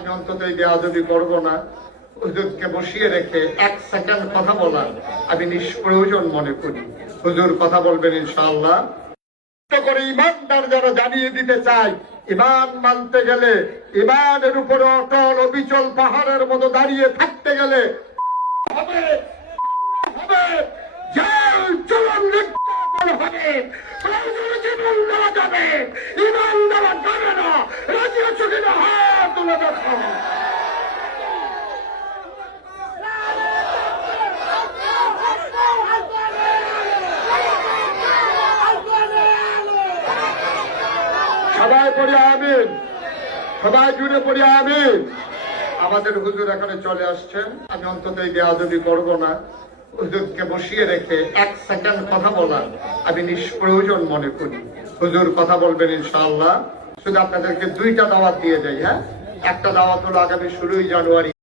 আমি অন্তত এই বেয়াদবি করবো না। হুজুরকে বসিয়ে রেখে 1 সেকেন্ড কথা বলা আমি নিষ্প্রয়োজন মনে করি। হুজুর কথা বলবেন ইনশাআল্লাহ। করে ইমানদার যারা জানিয়ে দিতে চায়, ইমান মানতে গেলে, ইমানের উপরে অটল অবিচল পাহাড়ের মতো দাঁড়িয়ে থাকতে গেলে হবে হবে জেল চলন নির্যাতন হবে, প্রয়োজনে জীবন দেওয়া যাবে, ইমান দেওয়া যাবে না। রাজি আছো কিনা হাত তুলে দেখো। সবাই পড়ি আমিন, সবাই জুড়ে পড়ি আমিন। আমাদের হুজুর এখানে চলে আসছেন, আমি অন্তত এই বেয়াদবি করবো না। হুজুরকে বসিয়ে রেখে 1 সেকেন্ড কথা বলা আমি নিষ্প্রয়োজন মনে করি। হুজুর কথা বলবেন ইনশাআল্লাহ। শুধু আপনাদেরকে 2টা দাওয়াত দিয়ে যাই। হ্যাঁ, একটা দাওয়াত হলো আগামী 16ই জানুয়ারি